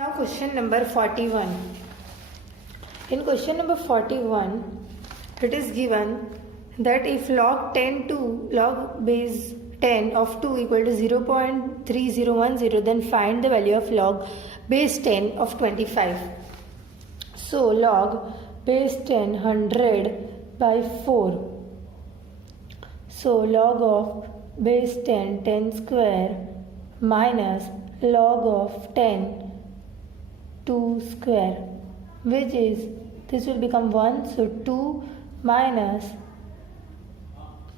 Now question number 41. In question number 41, it is given that if log 10 to log base 10 of 2 equal to 0.3010, then find the value of log base 10 of 25. So log base 10 100 by 4. So log of base 10 10 square minus log of 10 2 square, which is, this will become 1, so 2 minus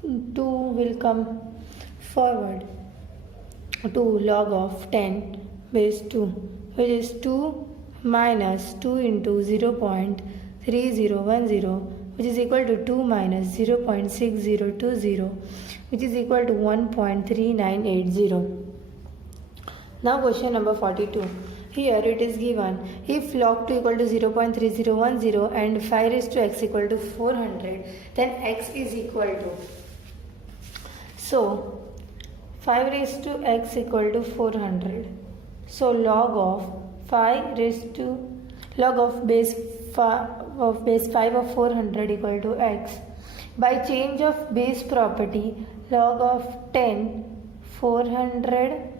2 will come forward to log of 10 base 2, which is 2 minus 2 into 0.3010, which is equal to 2 minus 0.6020, which is equal to 1.3980. Now question number 42. Here it is given, if log 2 equal to 0.3010 and 5 raised to x equal to 400, then x is equal to, so 5 raised to x equal to 400. So log of 5 raised to log of base 5 of 400 equal to x. By change of base property, log of 10 400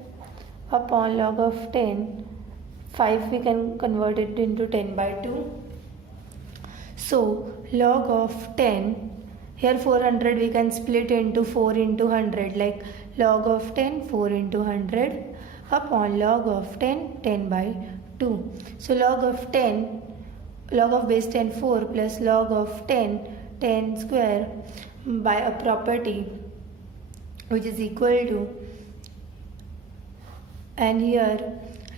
upon log of 10 5 we can convert it into 10 by 2. So log of 10, here 400 we can split into 4 into 100, like log of 10 4 into 100 upon log of 10 10 by 2. So log of 10, log of base 10 4 plus log of 10 10 square by a property, which is equal to, and here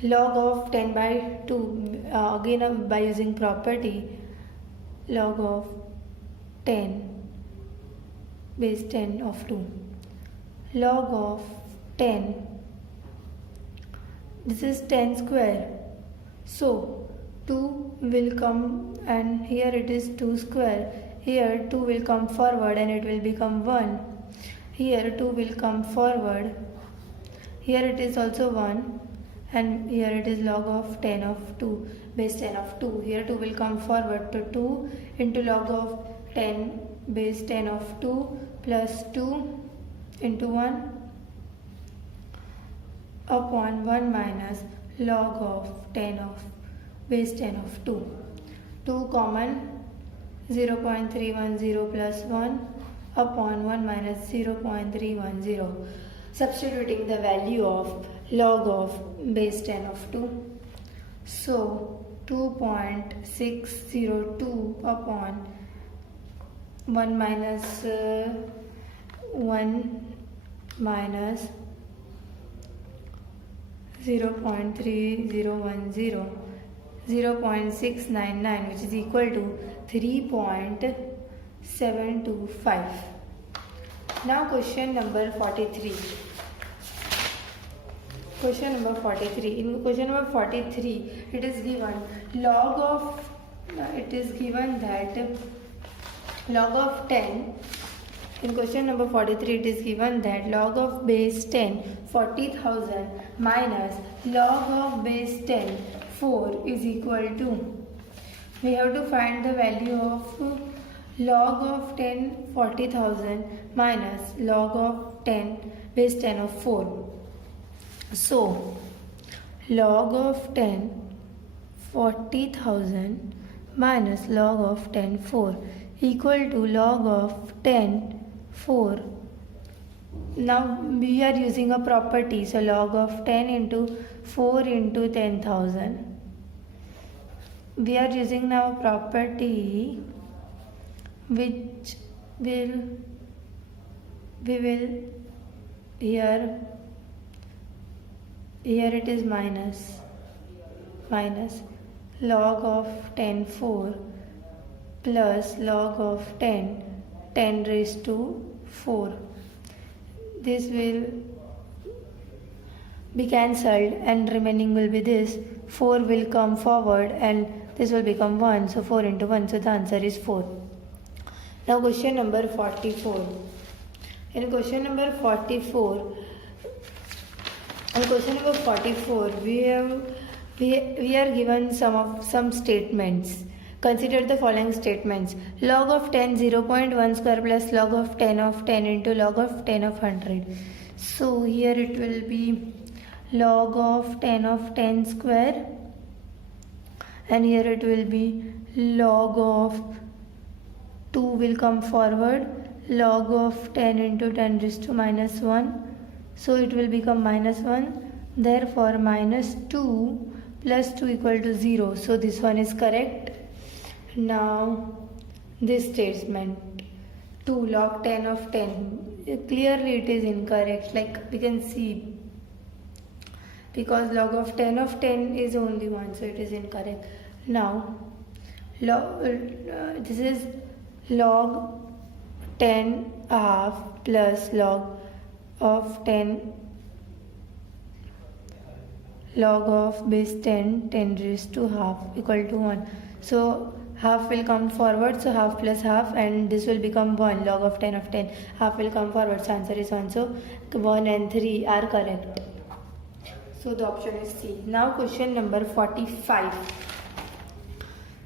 log of 10 by 2, again by using property, log of 10 base 10 of 2, log of 10, this is 10 square, so 2 will come, and here it is 2 square, here 2 will come forward and it will become 1, here 2 will come forward, here it is also 1, and here it is log of 10 of 2 base 10 of 2, here 2 will come forward to 2 into log of 10 base 10 of 2 plus 2 into 1 upon 1 minus log of 10 of base 10 of 2. 2 common, 0.310 plus 1 upon 1 minus 0.310. Substituting the value of log of base 10 of 2. So 2.602 upon 1 minus 1 minus 0.3010, 0.699, which is equal to 3.725. Now question number 43. Question number 43. In question number 43, it is given log of, it is given that log of 10, in question number 43 it is given that log of base 10 40,000 minus log of base 10 4 is equal to, we have to find the value of log of 10 40,000 minus log of 10 base 10 of 4. So log of 10 40,000 minus log of 10 4 equal to log of 10 4. Now we are using a property, so log of 10 into 4 into 10,000. We are using now property which we will here it is minus log of 10 4 plus log of 10 raised to 4. This will be cancelled and remaining will be this, 4 will come forward and this will become 1, so 4 into 1, so the answer is 4. Now question number 44. In question number 44, we have we are given some statements. Consider the following statements. Log of 10 0.1 square plus log of 10 of 10 into log of 10 of 100. So here it will be log of 10 of 10 square, and here it will be log of 2 will come forward, log of 10 into 10 raised to minus 1. So it will become minus 1. Therefore minus 2 plus 2 equal to 0. So this one is correct. Now this statement 2 log 10 of 10, clearly it is incorrect, like we can see, because log of 10 of 10 is only 1, so it is incorrect. Now this is log 10 half plus log of 10 log of base 10 10 raised to half equal to 1. So half will come forward, so half plus half, and this will become 1. Log of 10 of 10, half will come forward, so answer is 1. So 1 and 3 are correct. So the option is C. Now question number 45.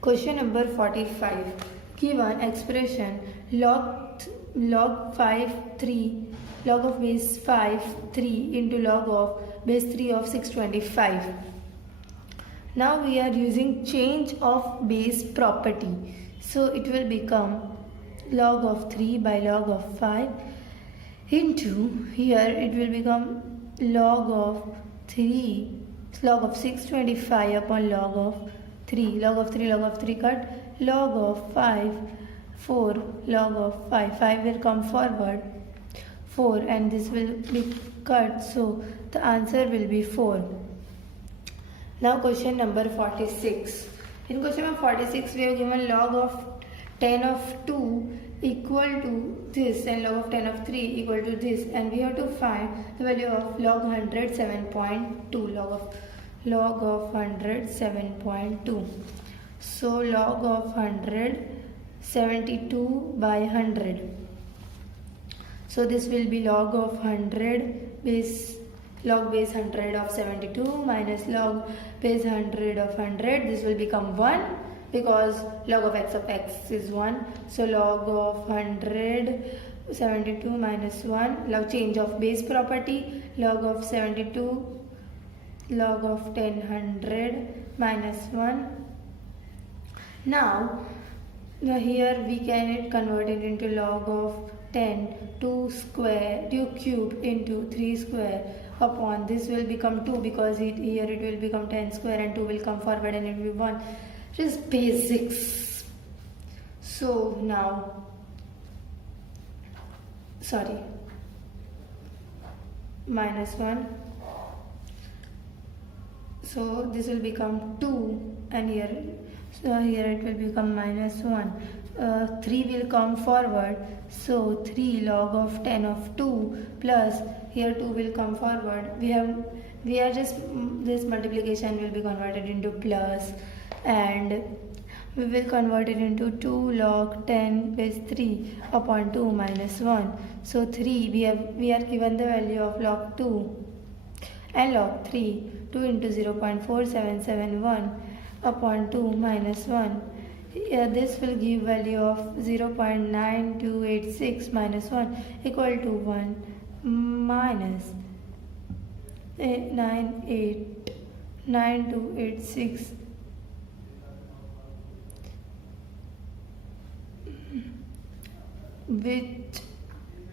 Question number 45. Given expression log 5 3 log of base 5 3 into log of base 3 of 625. Now we are using change of base property. So it will become log of 3 by log of 5 into, here it will become log of 3, log of 625 upon log of 3. Log of 3 cut, log of 5 4, log of 5 will come forward, 4, and this will be cut, so the answer will be 4. Now question number 46. In question number 46 we have given log of 10 of 2 equal to this and log of 10 of 3 equal to this, and we have to find the value of log 100 7.2, log of 100 7.2. So log of 100 72 by 100. So this will be log of 100 log base 100 of 72 minus log base 100 of 100. This will become 1 because log of x is 1. So log of 100 72 minus 1, log change of base property, log of 72 log of 10 100 minus 1. Now here we can convert it into log of 10 2 cube into 3 square upon this will become 2, because here it will become 10 square and 2 will come forward and it will be 1. Just basics. So now minus 1, so this will become 2, and here it will become minus 1. 3 will come forward, so 3 log of 10 of 2 plus here 2 will come forward. We are just, this multiplication will be converted into plus, and we will convert it into 2 log 10 base 3 upon 2 minus 1. So 3 we are given the value of log 2 and log 3, 2 into 0.4771 upon 2 minus 1. This will give value of 0.9286 minus 1 equal to 1 minus 9286 with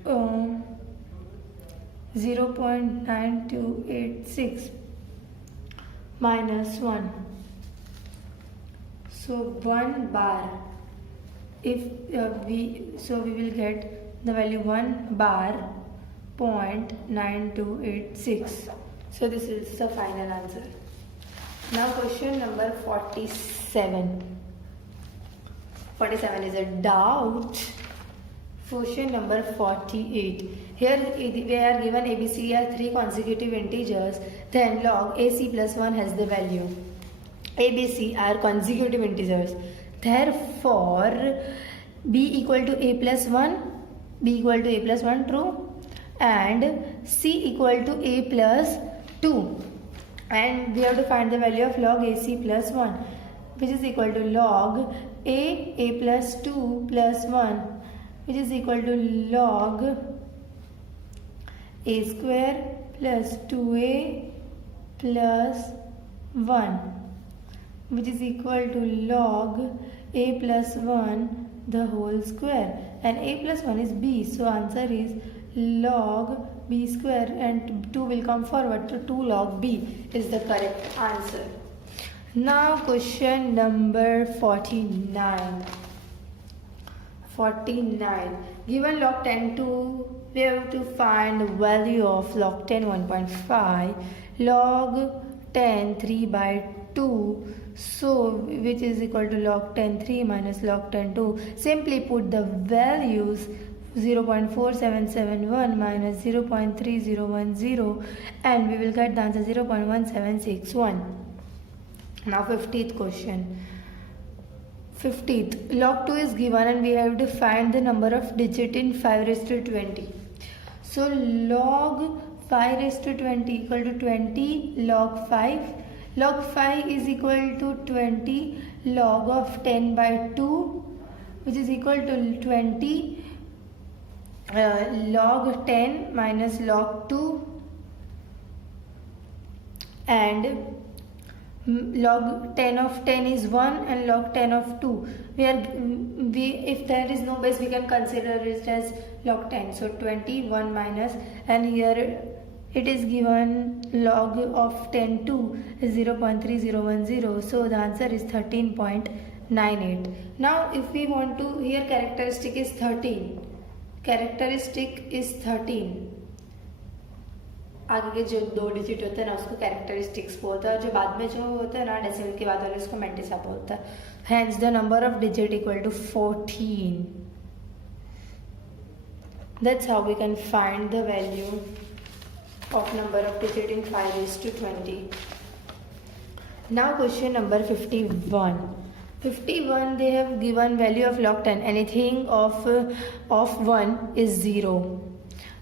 0.9286 minus 1. So 1 bar, if we will get the value 1 bar 0.9286. So this is the final answer. Now question number 47. 47 is a doubt. Question number 48. Here we are given ABC are 3 consecutive integers, then log AC plus 1 has the value. ABC are consecutive integers. Therefore, B equal to A plus 1, true, and C equal to A plus 2. and we have to find the value of log AC plus 1, which is equal to log A plus 2 plus 1, which is equal to log A square plus 2A plus 1, which is equal to log A plus 1 the whole square, and A plus 1 is B, so answer is log B square, and 2 will come forward, so 2 log B is the correct answer. Now question number 49. Given log 10 2, we have to find the value of log 10 1.5, log 10 3 by 2, so which is equal to log 10 3 minus log 10 2. Simply put the values 0.4771 minus 0.3010, and we will get the answer 0.1761. Now 50th question. 50th, log 2 is given and we have to find the number of digit in 5 raised to 20. So log 5 raised to 20 equal to 20 log 5. Log 5 is equal to 20 log of 10 by 2, which is equal to 20 log 10 minus log 2, and log 10 of 10 is 1 and log 10 of 2. If there is no base, we can consider it as log 10. So 20 1 minus, and here it is given log of 10 2 is 0.3010, so the answer is 13.98. Now if we want to, here characteristic is 13. आगे के जो 2 digit होते हैं ना उसको characteristics बोलते हैं, और जो बाद में जो होता है ना डेसिमल के बाद वाले उसको मेंटिसा बोलता है. Hence the number of digit equal to 14. That's how we can find the value of number of digit in 5 raised to 20. Now question number 51. 51, they have given value of log 10. Anything of 1 is 0.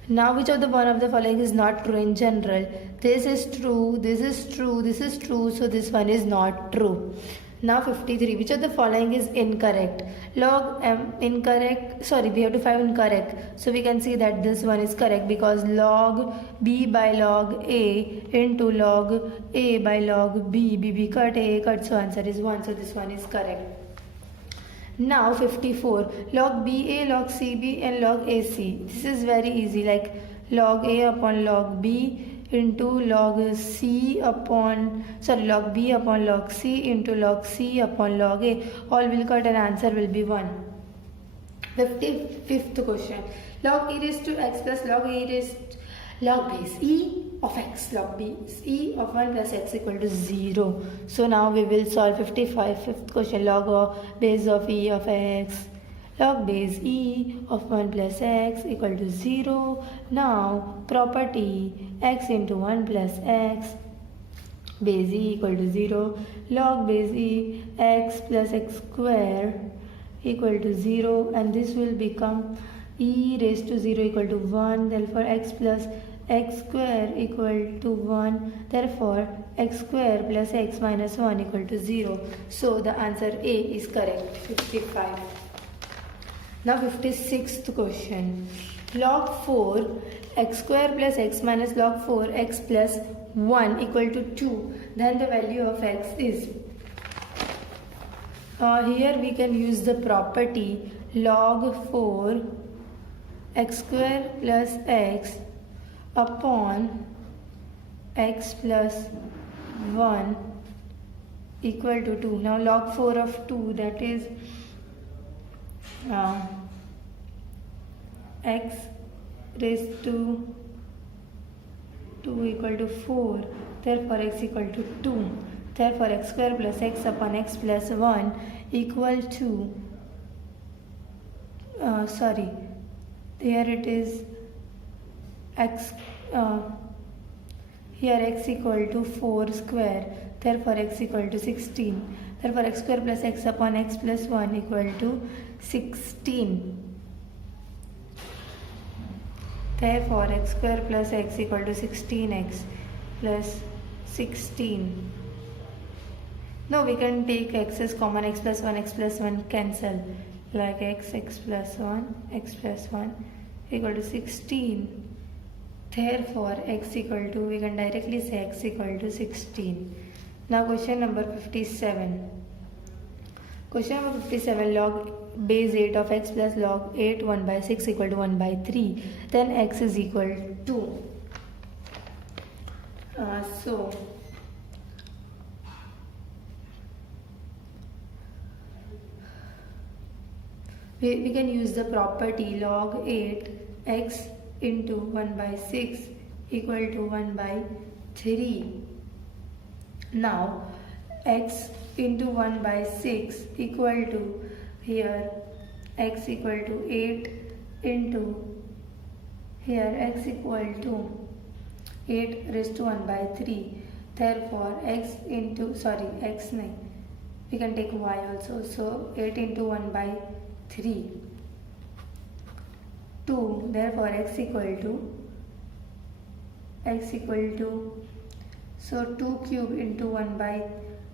Now which of the one of the following is not true in general? This is true, this is true, this is true, so this one is not true. Now 53, which of the following is incorrect? Log M incorrect, sorry, we have to find incorrect. So we can see that this one is correct because log B by log A into log A by log B, B cut, A cut, so answer is 1, so this one is correct. Now 54, log BA, log CB and log AC. This is very easy, like log A upon log B into log C upon, log B upon log C into log C upon log A. All will cut and answer will be 1. 55th question, log e raised to x plus log e raised log base e of x, log base e of 1 plus x equal to 0. So now we will solve 55th question, log base of e of x, log base e of 1 plus x equal to 0. Now property x into 1 plus x base e equal to 0, log base e x plus x square equal to 0, and this will become e raised to 0 equal to 1, therefore x plus x square equal to 1, therefore x square plus x minus 1 equal to 0. So the answer A is correct. 55. Now 56th question, log 4 x square plus x minus log 4 x plus 1 equal to 2, then the value of x is, here we can use the property log 4 x square plus x upon x plus 1 equal to 2. Now log 4 of 2, that is x raised to 2 equal to 4, therefore x equal to 2, therefore x square plus x upon x plus 1 equal to, here it is x, here x equal to 4 square, therefore x equal to 16, therefore x square plus x upon x plus 1 equal to 16, therefore x square plus x equal to 16x plus 16. No, we can take x as common, x plus 1 cancel, like x plus 1 equal to 16. Therefore x equal to, we can directly say x equal to 16. Now question number 57. Question number 57, log base 8 of x plus log 8 1 by 6 equal to 1 by 3. Then x is equal to, so we can use the property log 8 x into 1 by 6 equal to 1 by 3. Now x into 1 by 6 equal to, here x equal to 8 into, here x equal to 8 raised to 1 by 3. Therefore x into, sorry, x nahi, we can take y also. So 8 into 1 by 3, 2. Therefore x equal to, so 2 cube into 1 by,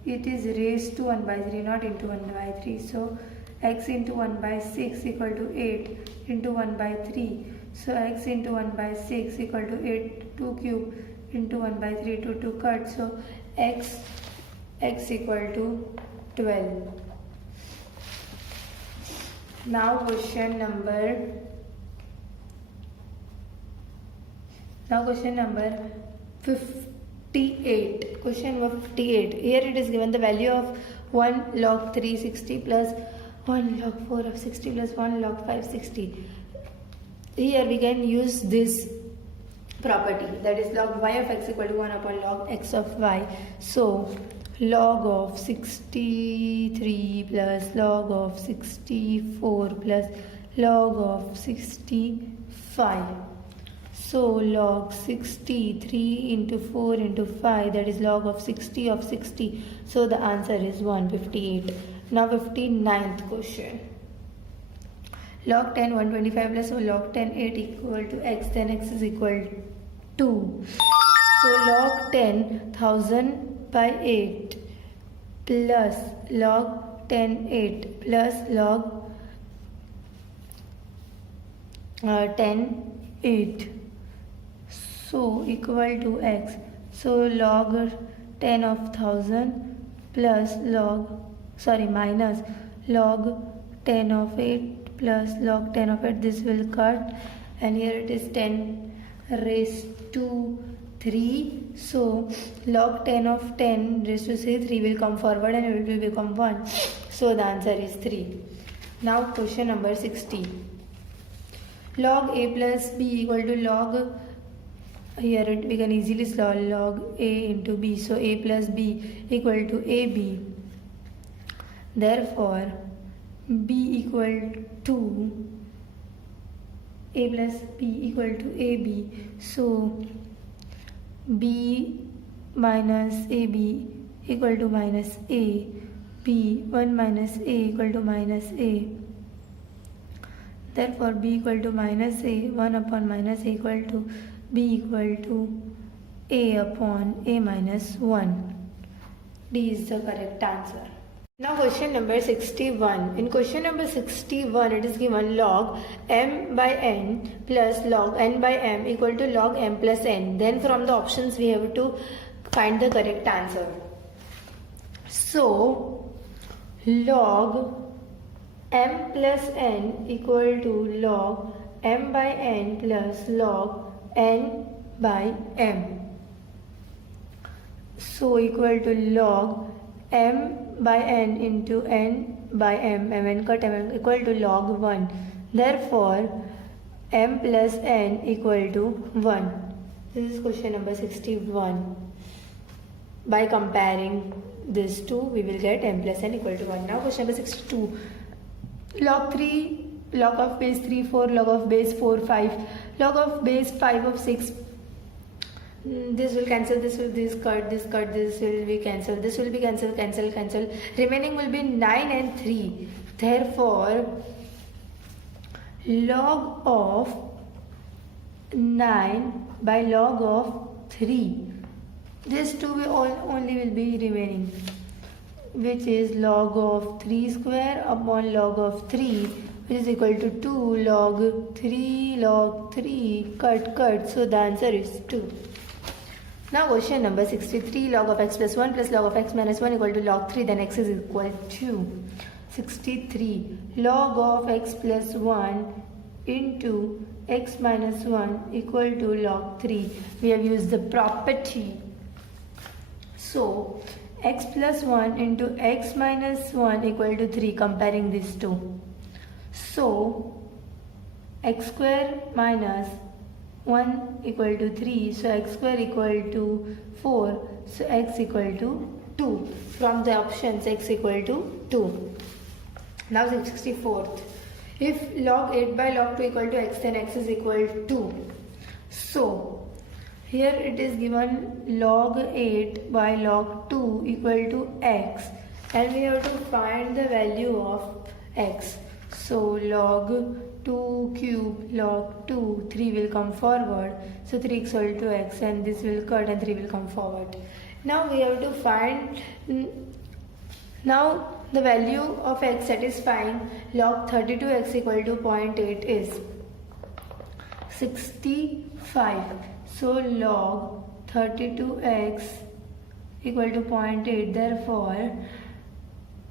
it is raised to 1 by 3, not into 1 by 3. So x into 1 by 6 equal to 8 into 1 by 3. So x into 1 by 6 equal to 8, 2 cube into 1 by 3, 2 cut. So x equal to 12. Now question number 58. Question number 58. Here it is given the value of 1 log 360 plus 1 log 4 of 60 plus 1 log 560. Here we can use this property, that is log y of x equal to 1 upon log x of y. So log of 63 plus log of 64 plus log of 65. So log 63 into 4 into 5, that is log of 60 of 60. So the answer is 158. Now 59th question. Log 10 125 plus log 10 8 equal to x, then x is equal to. So log 10 1000 by 8 plus log 10 8 plus log 10 8. So equal to x. So log 10 of 1000 plus minus log 10 of 8 plus log 10 of 8. This will cut, and here it is 10 raised to 3. So log 10 of 10 raised to say 3 will come forward and it will become 1. So the answer is 3. Now question number 60. Log a plus b equal to log, here we can easily solve log a into b. So a plus b equal to ab. Therefore b equal to, a plus b equal to ab. So b minus ab equal to minus a. b 1 minus a equal to minus a. Therefore b equal to minus a, 1 upon minus a equal to b equal to a upon a minus 1. D is the correct answer. Now question number 61. In question number 61 it is given log m by n plus log n by m equal to log m plus n. Then from the options we have to find the correct answer. So log m plus n equal to log m by n plus log n by m. So equal to log m by n into n by m, mn cut mm equal to log 1. Therefore m plus n equal to 1. This is question number 61. By comparing these two we will get m plus n equal to 1. Now question number 62. Log 3, log of base 3 4, log of base 4 5, log of base 5 of 6. This will cancel, this will, this cut, this will be cancelled, this will be cancelled, cancel. Remaining will be 9 and 3. Therefore log of 9 by log of 3 this 2 only will be remaining, which is log of 3 square upon log of 3, which is equal to 2 log 3 cut, so the answer is 2. Now question number 63, log of x plus 1 plus log of x minus 1 equal to log 3, then x is equal to 63 log of x plus 1 into x minus 1 equal to log 3. We have used the property. So x plus 1 into x minus 1 equal to 3, comparing these two. So x square minus 1 equal to 3, so x square equal to 4, so x equal to 2. From the options x equal to 2. Now 64th. If log 8 by log 2 equal to x, then x is equal to. So here it is given log 8 by log 2 equal to x, and we have to find the value of x. So log 2 cube log 2, 3 will come forward, so 3 equal to x, and this will cut and 3 will come forward. Now we have to find now the value of x satisfying log 32x equal to 0.8 is 65. So log 32x equal to 0.8, therefore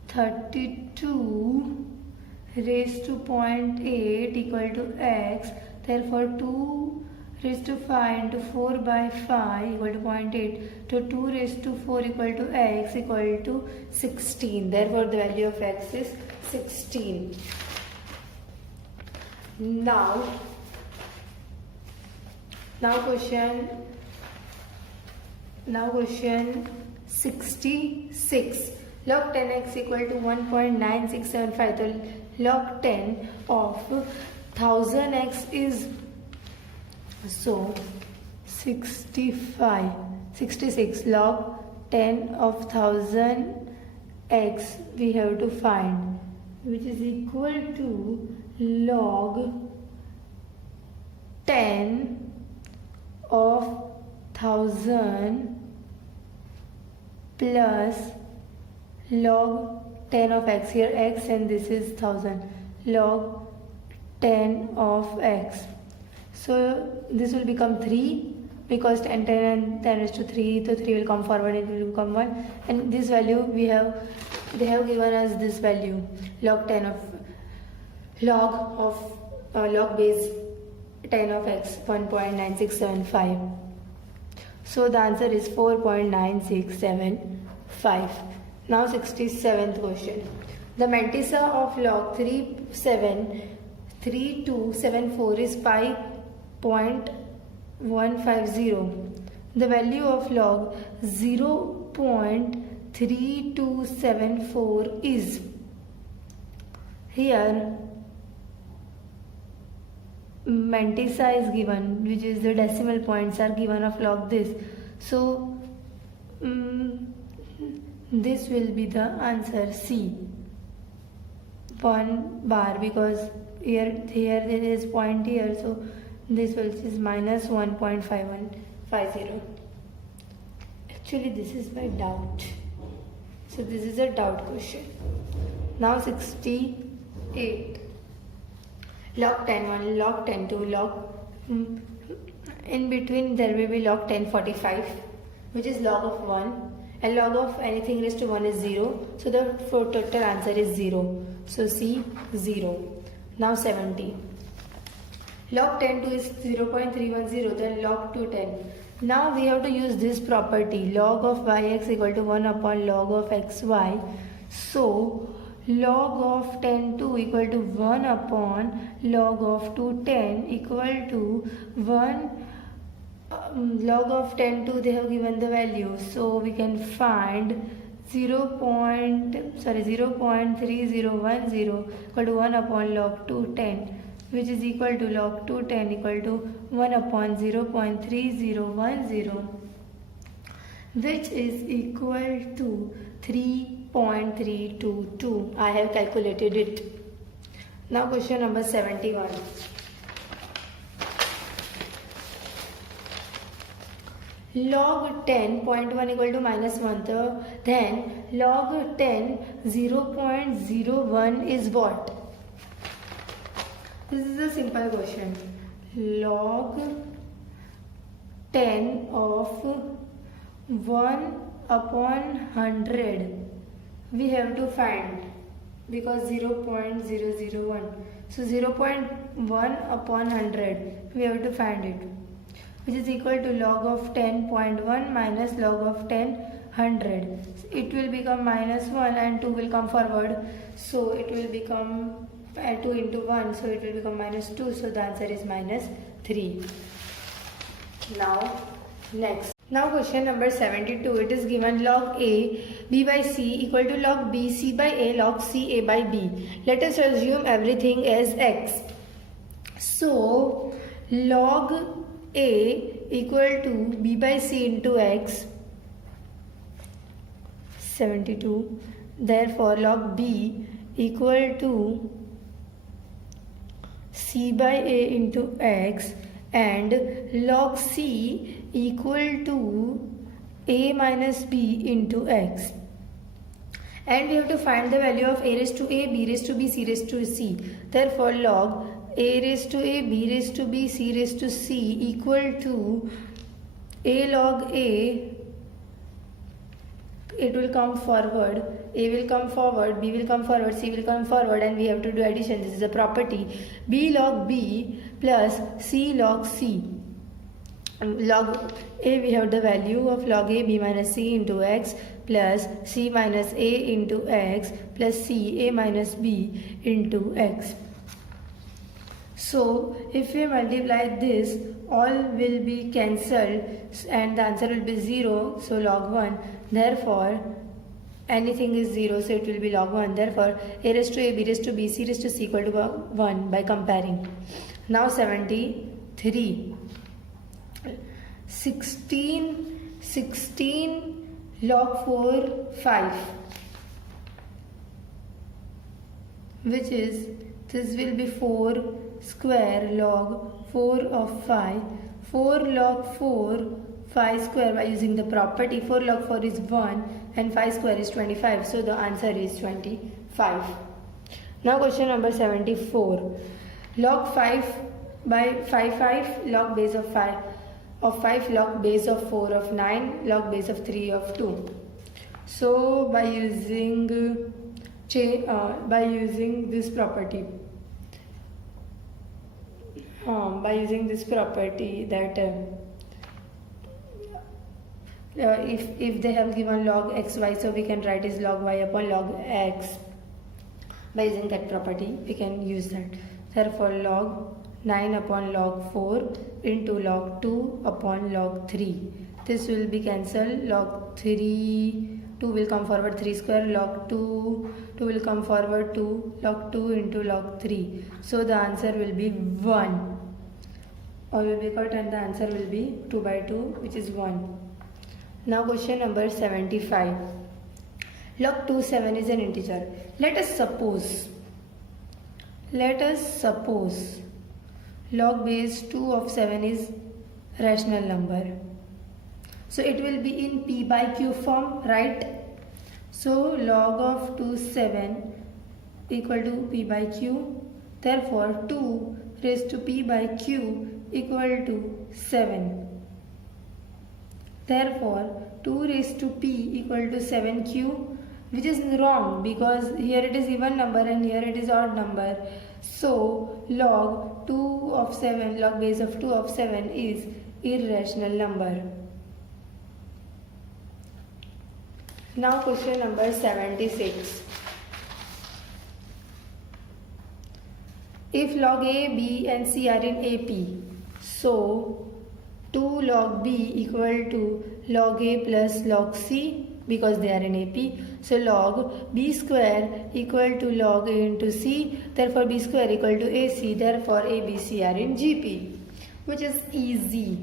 32 raised to 0.8 equal to x, therefore 2 raised to 5 into 4 by 5 equal to 0.8, so 2 raised to 4 equal to x equal to 16, therefore the value of x is 16. Now question 66, log 10x equal to 1.9675, so log 10 of 1000x is, so 66 log 10 of 1000x we have to find, which is equal to log 10 of 1000 plus log 10 of x, here x and this is 1000, log 10 of x. So this will become 3, because 10 and 10 is to 3, so 3 will come forward and it will become 1, and this value they have given us this value, log base 10 of x, 1.9675. So the answer is 4.9675. Now 67th question. The mantissa of log 3274 is 5.150. The value of log 0.3274 is, here mantissa is given, which is the decimal points are given of log this, so this will be the answer C, 1 bar, because here there is point here, so this is minus 1.5150. Actually this is my doubt, so this is a doubt question. Now 68, log 10 1, log 10 2, log in between there will be log 10 45, which is log of 1, and log of anything raised to 1 is 0, so the total answer is 0, so C 0. Now 70, log 10 2 is 0.310, then log 2 10. Now we have to use this property, log of yx equal to 1 upon log of xy. So log of 10 2 equal to 1 upon log of 2 10 equal to 1. Log of 10 2 they have given the value, so we can find 0.3010 equal to 1 upon log 2 10, which is equal to log 2 10 equal to 1 upon 0.3010, which is equal to 3.322. I have calculated it. Now question number 71. log 10 0.1 equal to -1, then log 10 0.01 is what? This is a simple question. Log 10 of 1 upon 100 we have to find, because 0.001. So 0.1 upon 100 we have to find it, which is equal to log of 10.1 minus log of 10 100. It will become -1 and 2 will come forward, so it will become 2 into 1, so it will become -2, so the answer is -3. Now next. Now question number 72, it is given log A B by C equal to log B C by A log C A by B. Let us assume everything as x. So log A equal to B by C into x, 72. Therefore log B equal to C by A into x, and log C equal to A minus B into x. And we have to find the value of A raised to A, B raised to B, C raised to C. Therefore log A raised to A, B raised to B, C raised to C equal to A log A. It will come forward, A will come forward, B will come forward, C will come forward, and we have to do addition. This is a property. B log B plus C log C. Log A, we have the value of log A B minus C into x plus C minus A into x plus C A minus B into x. So if we multiply this, all will be cancelled and the answer will be 0, so log 1. Therefore anything is 0, so it will be log 1. Therefore A raised to A, B raised to B, C raised to C equal to 1 by comparing. Now 73. 16 log 4 5, which is, this will be 4 square log 4 of 5. 4 log 4 5 square, by using the property 4 log 4 is 1 and 5 square is 25, so the answer is 25. Now question number 74. Log 5 by 5 log base of 5 log base of 4 of 9 log base of 3 of 2. So by using this property, that if they have given log xy, so we can write as log y upon log x. By using that property we can use that. Therefore log 9 upon log 4 into log 2 upon log 3. This will be cancelled. Log 3, 2 will come forward, 3 square, log 2 will come forward, 2, log 2 into log 3. So the answer will be 1. All will be cut and the answer will be 2 by 2, which is 1. Now question number 75. Log 2 7 is an integer. Let us suppose log base 2 of 7 is rational number. So it will be in p by q form, right? So log of 2 7 equal to p by q. Therefore 2 raised to p by q equal to 7. Therefore 2 raised to p equal to 7q, which is wrong because here it is even number and here it is odd number. So log 2 of 7, log base of 2 of 7 is irrational number. Now question number 76. If log A, B and C are in AP, so 2 log B equal to log A plus log C, because they are in AP. So log B square equal to log A into C, therefore B square equal to AC, therefore A, B, C are in GP, which is easy.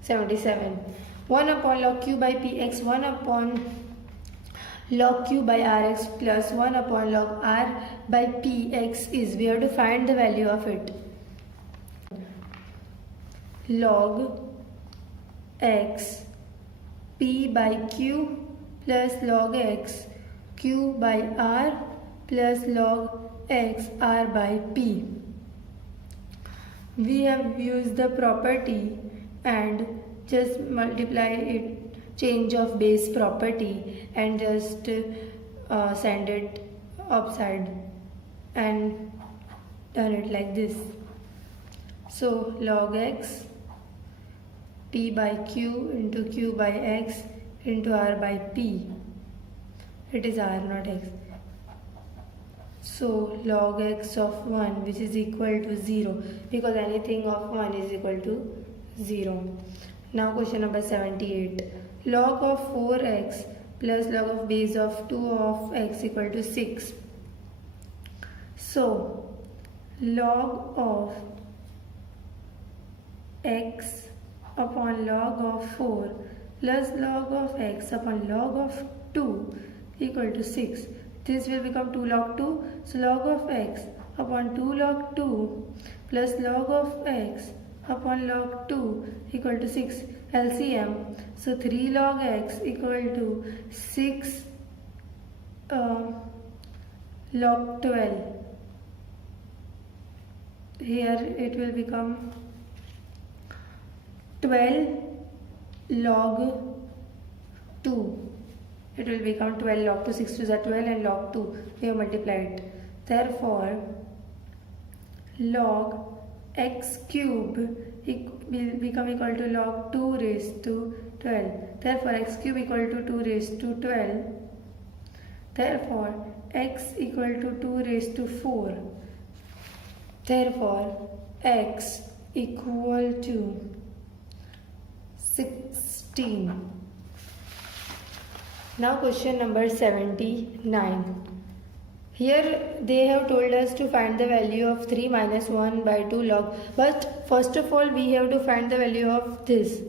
77. 1 upon log Q by PX, 1 upon log Q by Rx plus 1 upon log R by Px is, we have to find the value of it. Log x p by q plus log x q by r plus log x r by p. We have used the property and just multiply it, change of base property, and just send it upside and done it like this. So log x p by q into q by x into r by p. It is r, not x. So log x of 1, which is equal to 0, because anything of 1 is equal to 0. Now question number 78. Log of 4x plus log of base of 2 of x equal to 6. So log of x upon log of 4 plus log of x upon log of 2 equal to 6. This will become 2 log 2. So log of x upon 2 log 2 plus log of x upon log 2 equal to 6. LCM. So 3 log x equal to 6 log 12. Here it will become 12 log 2. It will become 12 log 2, 6 to the 12 and log 2. We have multiplied. Therefore, log x cube will become equal to log 2 raised to 12. Therefore, x cube equal to 2 raised to 12. Therefore, x equal to 2 raised to 4. Therefore, x equal to 16. Now question number 79. Here they have told us to find the value of 3 minus 1 by 2 log. But first of all we have to find the value of this.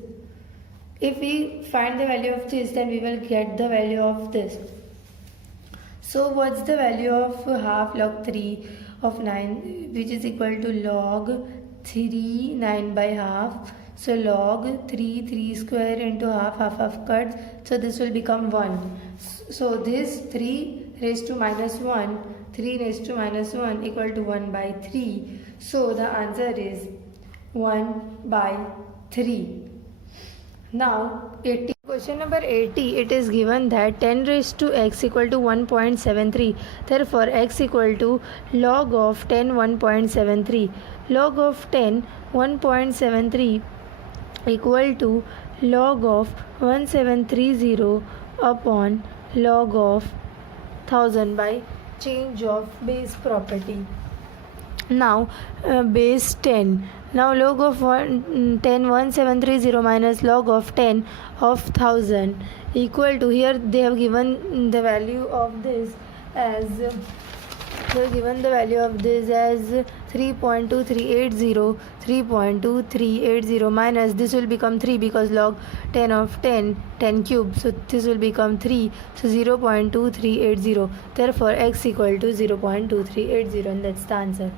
If we find the value of this, then we will get the value of this. So what's the value of half log 3 of 9, which is equal to log 3 9 by half. So log 3 square into half cuts. So this will become 1. So this 3 raised to minus 1, 3 raised to minus 1 equal to 1 by 3. So the answer is 1 by 3. Now 80. Question number 80, it is given that 10 raised to x equal to 1.73. Therefore, x equal to log of 10 1.73. Log of 10 1.73 equal to log of 1730 upon log of 1000 by change of base property. Now base 10. Now log of 10 1730 minus log of 10 of 1000 equal to, here they have given the value of this as 3.2380. 3.2380 minus this will become 3 because log 10 of 10 cube. So this will become 3. So 0.2380. Therefore x equal to 0.2380, and that's the answer.